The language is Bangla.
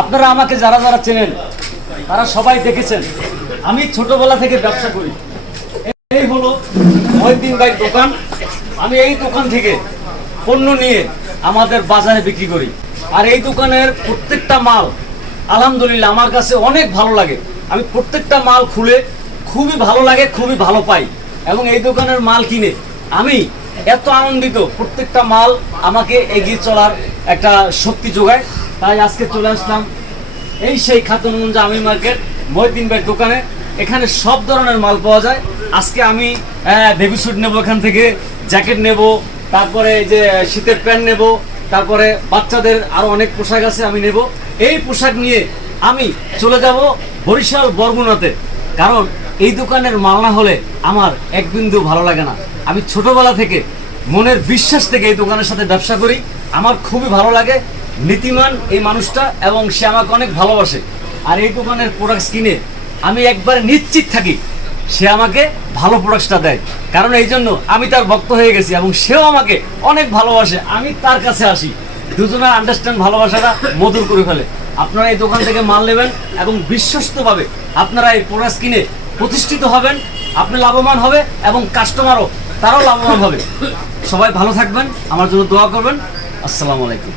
আপনারা আমাকে যারা যারা চেনেন তারা সবাই দেখেছেন আমি ছোটবেলা থেকে ব্যবসা করি। এই হলো মহিউদ্দিন ভাইয়ের দোকান। আমি এই দোকান থেকে পণ্য নিয়ে আমাদের বাজারে বিক্রি করি। আর এই দোকানের প্রত্যেকটা মাল আলহামদুলিল্লাহ আমার কাছে অনেক ভালো লাগে। আমি প্রত্যেকটা মাল খুলে খুবই ভালো লাগে, খুবই ভালো পাই। এবং এই দোকানের মাল কিনে আমি এত আনন্দিত, প্রত্যেকটা মাল আমাকে এগিয়ে চলার একটা শক্তি যোগায়। তাই আজকে চলে আসলাম এই সেই খাতুনগঞ্জ আমি মার্কেট মহিউদ্দিন ভাইয়ের দোকানে। এখানে সব ধরনের মাল পাওয়া যায়। আজকে আমি বেবি স্যুট নেবো, এখান থেকে জ্যাকেট নেব, তারপরে এই যে শীতের প্যান্ট নেব, তারপরে বাচ্চাদের আরও অনেক পোশাক আছে আমি নেব। এই পোশাক নিয়ে আমি চলে যাব বরিশাল বরগুনাতে। কারণ এই দোকানের মাল না হলে আমার এক বিন্দু ভালো লাগে না। আমি ছোটবেলা থেকে মনের বিশ্বাস থেকে এই দোকানের সাথে ব্যবসা করি। আমার খুবই ভালো লাগে, নীতিমান এই মানুষটা, এবং সে আমাকে অনেক ভালোবাসে। আর এই দোকানের প্রোডাক্টস কিনে আমি একবারে নিশ্চিত থাকি সে আমাকে ভালো প্রোডাক্টসটা দেয়। কারণ এই জন্য আমি তার ভক্ত হয়ে গেছি এবং সেও আমাকে অনেক ভালোবাসে, আমি তার কাছে আসি। দুজনের আন্ডারস্ট্যান্ড, ভালোবাসাটা মধুর করে ফেলে। আপনারা এই দোকান থেকে মাল নেবেন এবং বিশ্বস্তভাবে আপনারা এই প্রোডাক্টস কিনে প্রতিষ্ঠিত হবেন, আপনি লাভবান হবে এবং কাস্টমারও তারাও লাভবান হবে। সবাই ভালো থাকবেন, আমার জন্য দোয়া করবেন। আসসালামু আলাইকুম।